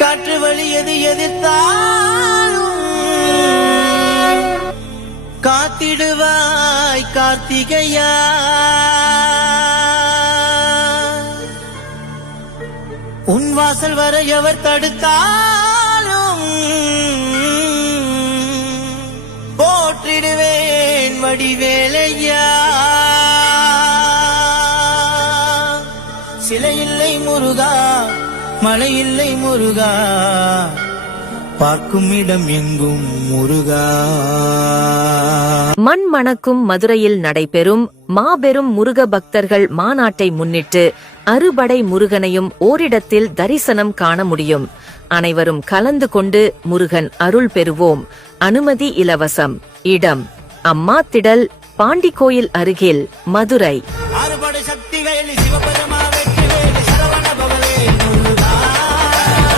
காற்று வழி எது எதிர்த்தாலும் காத்திடுவாய் கார்த்திகையா. உன் வாசல் வர எவர் தடுத்தாலும் போற்றிடுவேன் வடிவேலையா. சிலை இல்லை முருகா, மழை இல்லை முருகா, பார்க்கும் இடம் எங்கும் முருகா. மண் மணக்கும் மதுரையில் நடைபெறும் மாபெரும் முருக பக்தர்கள் மாநாட்டை முன்னிட்டு அறுபடை முருகனையும் ஓரிடத்தில் தரிசனம் காண முடியும். அனைவரும் கலந்து கொண்டு முருகன் அருள் பெறுவோம். அனுமதி இலவசம். இடம் அம்மாத்திடல், பாண்டி கோயில் அருகில், மதுரை. அறுபடை சக்திவேலி